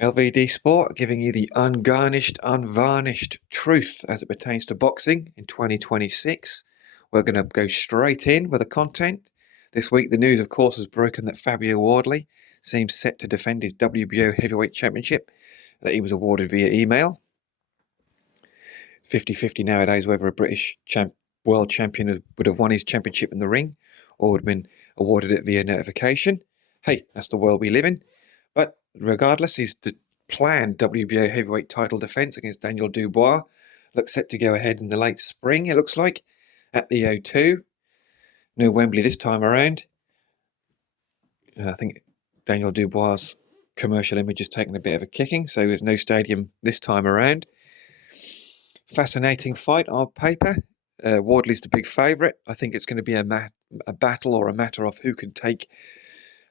LVD Sport giving you the ungarnished, unvarnished truth as it pertains to boxing in 2026. We're going to go straight in with the content. This week, the news, of course, has broken that Fabio Wardley seems set to defend his WBO Heavyweight Championship that he was awarded via email. 50-50 nowadays whether a British world champion would have won his championship in the ring or would have been awarded it via notification. Hey, that's the world we live in. But regardless, his planned WBO heavyweight title defence against Daniel Dubois looks set to go ahead in the late spring, it looks like, at the O2. No Wembley this time around. I think Daniel Dubois' commercial image has taken a bit of a kicking, so there's no stadium this time around. Fascinating fight on paper. Wardley's the big favourite. I think it's going to be a battle or a matter of who can take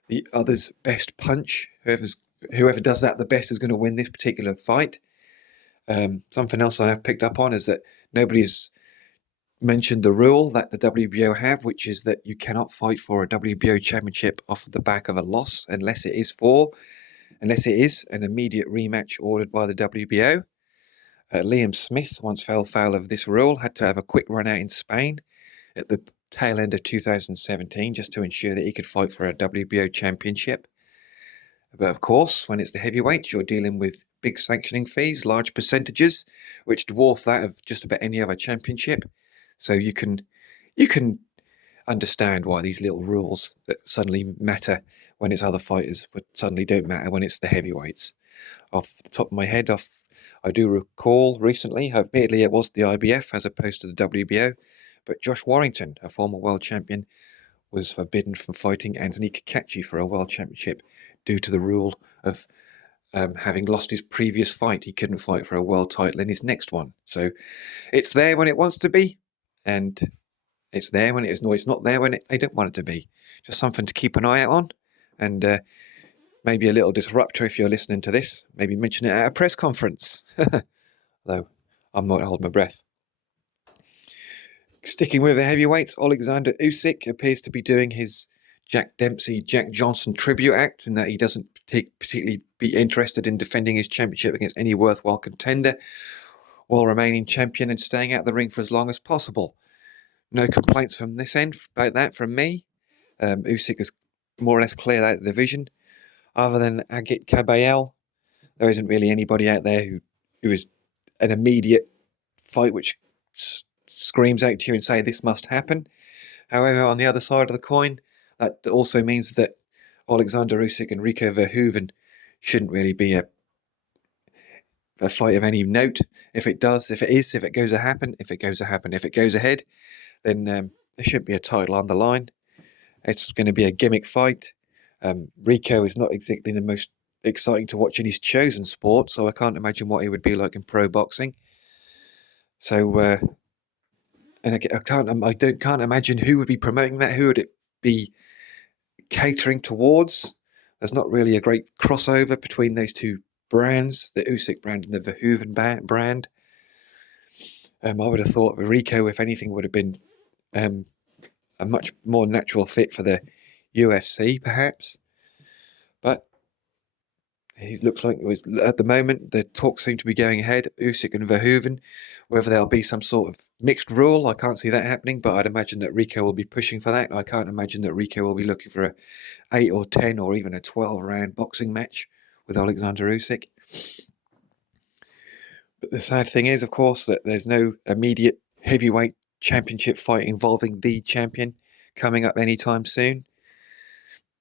the other's best punch. Whoever does that the best is going to win this particular fight. Something else I have picked up on is that nobody's mentioned the rule that the WBO have, which is that you cannot fight for a WBO championship off the back of a loss unless it is an immediate rematch ordered by the WBO. Liam Smith once fell foul of this rule, had to have a quick run out in Spain at the tail end of 2017 just to ensure that he could fight for a WBO championship. But of course, when it's the heavyweights, you're dealing with big sanctioning fees, large percentages, which dwarf that of just about any other championship. So you can understand why these little rules that suddenly matter when it's other fighters, but suddenly don't matter when it's the heavyweights. Off the top of my head, I do recall recently, admittedly it was the IBF as opposed to the WBO, but Josh Warrington, a former world champion, was forbidden from fighting Anthony Kakachi for a world championship due to the rule of having lost his previous fight. He couldn't fight for a world title in his next one. So it's there when it wants to be, and it's there when it is. No, it's not there when they don't want it to be. Just something to keep an eye out on, and maybe a little disruptor if you're listening to this. Maybe mention it at a press conference. Though I might hold my breath. Sticking with the heavyweights, Oleksandr Usyk appears to be doing his Jack Dempsey, Jack Johnson tribute act, in that he doesn't particularly be interested in defending his championship against any worthwhile contender while remaining champion and staying out of the ring for as long as possible. No complaints from this end about that from me. Usyk has more or less cleared out the division. Other than Agit Kabayel, there isn't really anybody out there who is an immediate fight which screams out to you and say this must happen. However, on the other side of the coin, that also means that Oleksandr Usyk and Rico Verhoeven shouldn't really be a fight of any note. If it goes ahead, then there should be a title on the line. It's going to be a gimmick fight. Rico is not exactly the most exciting to watch in his chosen sport, so I can't imagine what he would be like in pro boxing. So, and I can't imagine who would be promoting that. Who would it be catering towards? There's not really a great crossover between those two brands, the Usyk brand and the Verhoeven brand. I would have thought Rico, if anything, would have been a much more natural fit for the UFC, perhaps. But he looks like at the moment the talks seem to be going ahead. Usyk and Verhoeven, whether there'll be some sort of mixed rule, I can't see that happening. But I'd imagine that Rico will be pushing for that. I can't imagine that Rico will be looking for a 8 or 10 or even a 12-round boxing match with Oleksandr Usyk. But the sad thing is, of course, that there's no immediate heavyweight championship fight involving the champion coming up anytime soon.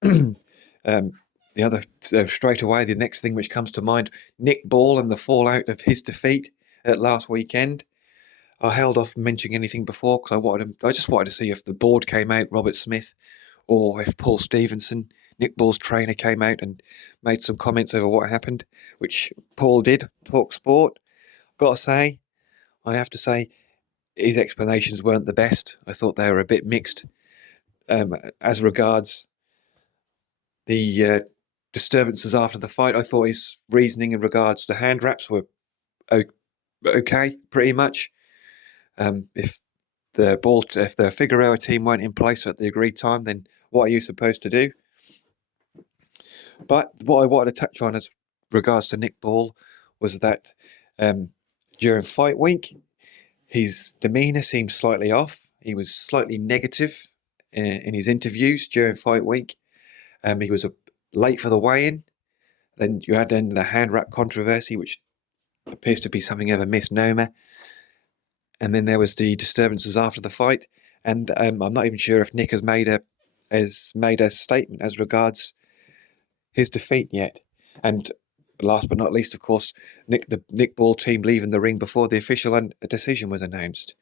The other, straight away, the next thing which comes to mind, Nick Ball and the fallout of his defeat at last weekend. I held off mentioning anything before because I just wanted to see if the board came out, Robert Smith, or if Paul Stevenson, Nick Ball's trainer, came out and made some comments over what happened, which Paul did, talk sport. I have to say, his explanations weren't the best. I thought they were a bit mixed. As regards the disturbances after the fight, I thought his reasoning in regards to hand wraps were okay, pretty much. If the Figueroa team weren't in place at the agreed time, then what are you supposed to do? But what I wanted to touch on is regards to Nick Ball was that during fight week, his demeanour seemed slightly off. He was slightly negative in his interviews during fight week. He was late for the weigh-in. Then you had the hand wrap controversy, which appears to be something of a misnomer. And then there was the disturbances after the fight. And I'm not even sure if Nick has made a statement as regards his defeat yet. And last but not least, of course, the Nick Ball team leaving the ring before the official decision was announced,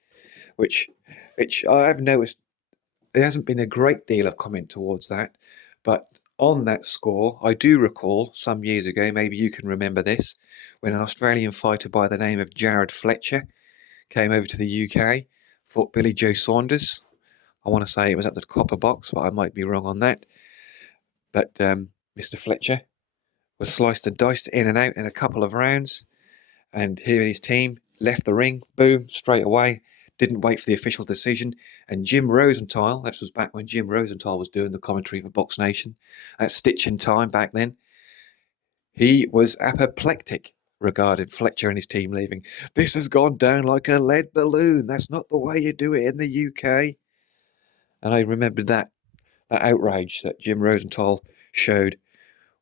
which I've noticed there hasn't been a great deal of comment towards that. But on that score, I do recall some years ago, maybe you can remember this, when an Australian fighter by the name of Jared Fletcher came over to the UK, fought Billy Joe Saunders. I want to say it was at the Copper Box, but I might be wrong on that. But Mr. Fletcher was sliced and diced in and out in a couple of rounds, and he and his team left the ring, boom, straight away, didn't wait for the official decision, and Jim Rosenthal, this was back when Jim Rosenthal was doing the commentary for Box Nation, at Stitch in Time back then, he was apoplectic regarding Fletcher and his team leaving. This has gone down like a lead balloon. That's not the way you do it in the UK. And I remembered that outrage that Jim Rosenthal showed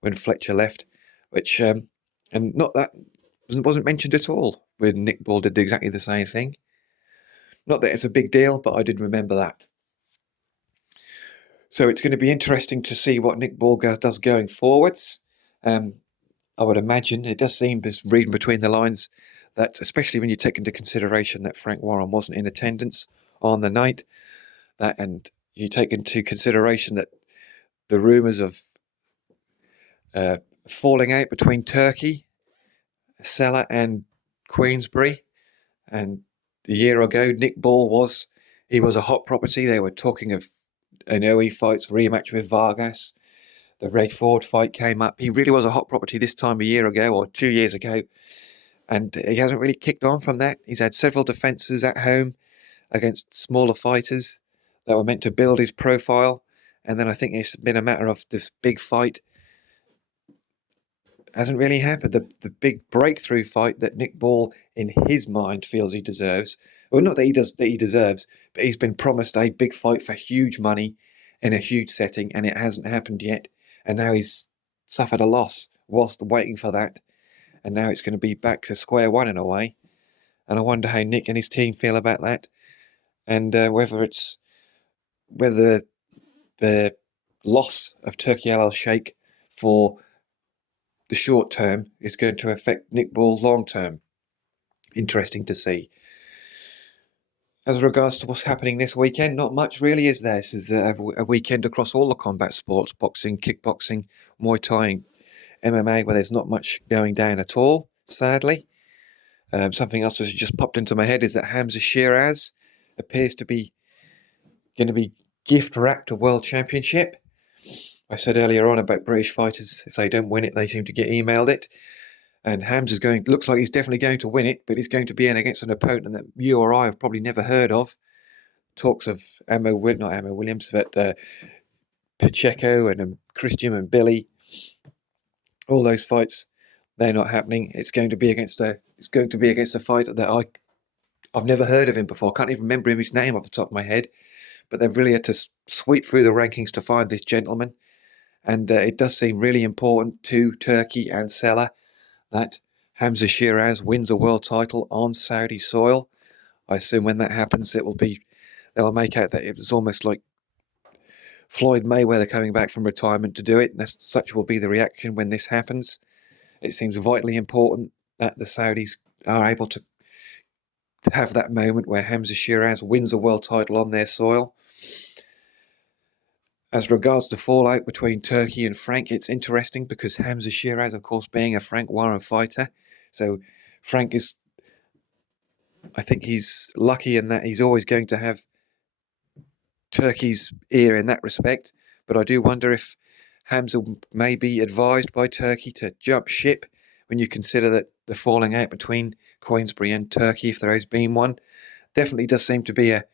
when Fletcher left, which and not that wasn't mentioned at all when Nick Ball did exactly the same thing. Not that it's a big deal, but I did remember that. So it's going to be interesting to see what Nick Ball does going forwards. I would imagine it does seem, as reading between the lines, that especially when you take into consideration that Frank Warren wasn't in attendance on the night, and you take into consideration that the rumours of falling out between Turkey, Sela and Queensbury, and a year ago Nick Ball was a hot property. They were talking of an OE fights rematch with Vargas. The Ray Ford fight came up. He really was a hot property this time a year ago or 2 years ago, and he hasn't really kicked on from that. He's had several defences at home against smaller fighters that were meant to build his profile, and then I think it's been a matter of this big fight hasn't really happened. The big breakthrough fight that Nick Ball, in his mind, feels he deserves. Well, not that he deserves, but he's been promised a big fight for huge money in a huge setting, and it hasn't happened yet. And now he's suffered a loss whilst waiting for that. And now it's going to be back to square one in a way. And I wonder how Nick and his team feel about that, and whether the loss of Turki Al-Sheikh for the short term is going to affect Nick Ball long term. Interesting to see. As regards to what's happening this weekend, not much really is there. This is a weekend across all the combat sports, boxing, kickboxing, Muay Thai and MMA, where there's not much going down at all, sadly. Something else that's just popped into my head is that Hamza Shiraz appears to be going to be gift-wrapped a world championship. I said earlier on about British fighters, if they don't win it, they seem to get emailed it. And Hamza's looks like he's definitely going to win it, but he's going to be in against an opponent that you or I have probably never heard of. Talks of not Ammo Williams, but Pacheco and Christian and Billy. All those fights, they're not happening. It's going to be against a fighter that I've never heard of him before. I can't even remember his name off the top of my head. But they've really had to sweep through the rankings to find this gentleman. And it does seem really important to Turki and Sela that Hamza Shiraz wins a world title on Saudi soil. I assume when that happens, they'll make out that it was almost like Floyd Mayweather coming back from retirement to do it. And such will be the reaction when this happens. It seems vitally important that the Saudis are able to have that moment where Hamza Shiraz wins a world title on their soil. As regards to fallout between Turki and Frank, it's interesting because Hamza Shiraz, of course, being a Frank Warren fighter, so Frank I think he's lucky in that he's always going to have Turki's ear in that respect, but I do wonder if Hamza may be advised by Turki to jump ship when you consider that the falling out between Queensbury and Turki, if there has been one, definitely does seem to be a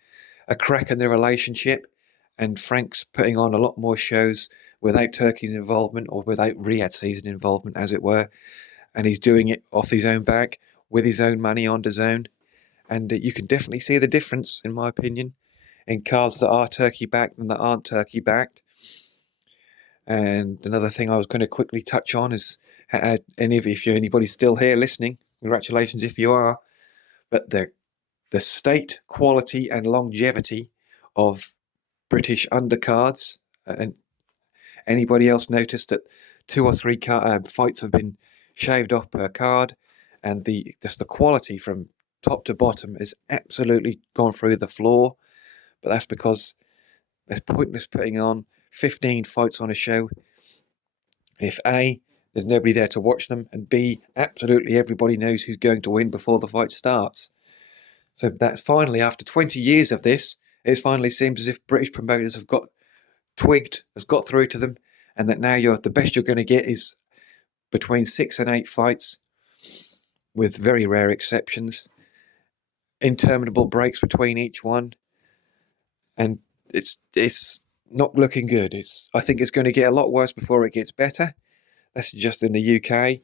crack in the relationship. and Frank's putting on a lot more shows without Turkey's involvement, or without Riyadh season involvement, as it were, and he's doing it off his own back with his own money on DAZN. And you can definitely see the difference, in my opinion, in cards that are Turkey backed and that aren't Turkey backed. And another thing I was going to quickly touch on is, if anybody's still here listening, congratulations if you are, but the state, quality and longevity of British undercards. And anybody else noticed that 2 or 3 fights have been shaved off per card, and just the quality from top to bottom has absolutely gone through the floor. But that's because it's pointless putting on 15 fights on a show if A, there's nobody there to watch them, and B, absolutely everybody knows who's going to win before the fight starts. So that finally, after 20 years of this, it finally seems as if British promoters have got through to them, and that now the best you're going to get is between 6 and 8 fights, with very rare exceptions, interminable breaks between each one, and it's not looking good. I think it's going to get a lot worse before it gets better. That's just in the UK.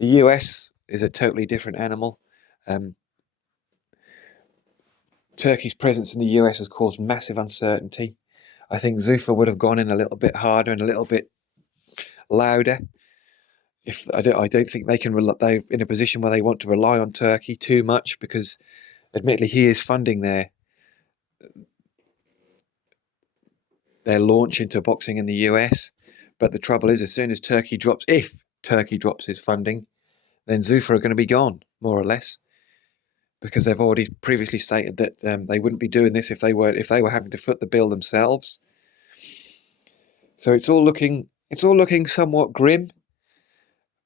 The US is a totally different animal. Turkey's presence in the US has caused massive uncertainty. I think Zuffa would have gone in a little bit harder and a little bit louder. I don't think they're in a position where they want to rely on Turkey too much, because admittedly he is funding their launch into boxing in the US. But the trouble is, as soon as if Turkey drops his funding, then Zuffa are going to be gone, more or less, because they've already previously stated that they wouldn't be doing this if they were having to foot the bill themselves. So it's all looking somewhat grim.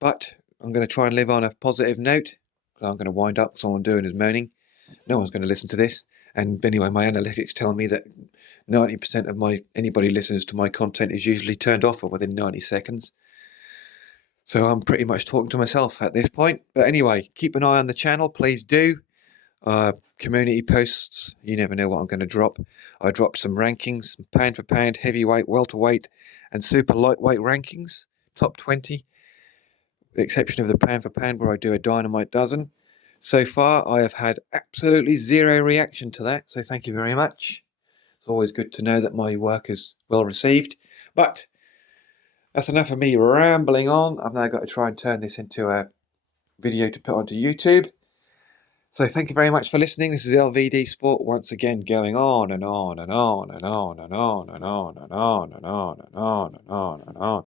But I'm going to try and live on a positive note, because I'm going to wind up, because all I'm doing is moaning. No one's going to listen to this. And anyway, my analytics tell me that 90% of anybody listens to my content is usually turned off within 90 seconds. So I'm pretty much talking to myself at this point. But anyway, keep an eye on the channel, please do. Community posts, you never know what I'm going to drop. I dropped some rankings, pound for pound, heavyweight, welterweight and super lightweight rankings, top 20, with the exception of the pound for pound where I do a dynamite dozen. So far I have had absolutely zero reaction to that, so thank you very much. It's always good to know that my work is well received. But that's enough of me rambling on. I've now got to try and turn this into a video to put onto YouTube. So thank you very much for listening. This is LVD Sport once again, going on and on and on and on and on and on and on and on and on and on and on and on and on.